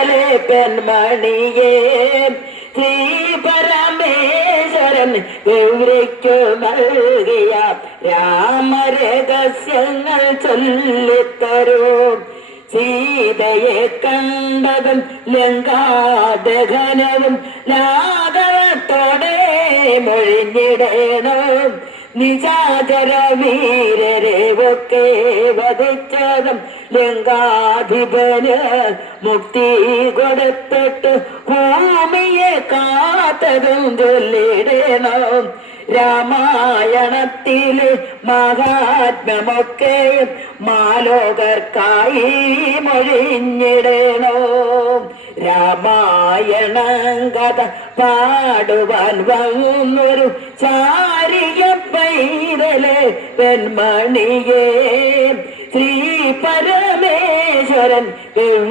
ഇന്നലെ പെൺമണിയെ ശ്രീ പരമേശ്വരൻ ഗൗരിക്കു നൽകിയ രാമരഹസ്യങ്ങൾ ചൊല്ലിത്തരൂ. സീതയെ കണ്ടതും ലങ്കാദഹനവും ലാഘവത്തോടെ മൊഴിഞ്ഞിടേണം. നിശാചര വീരരെ ഒക്കെ വധിച്ചതും ലങ്കാധിപന് മുക്തി കൊടുത്തിട്ട് ഭൂമിയെ കാത്തതും ചൊല്ലിടണം. രാമായണത്തിലെ മഹാത്മ്യമൊക്കെയും മാലോകർക്കായി മൊഴിഞ്ഞിടണോ. രാമായണം കഥ പാടുവാൻ വന്നൊരു ചാരിക പൈതലെ പെൺമണിയെ ശ്രീ പരമേശ്വരൻ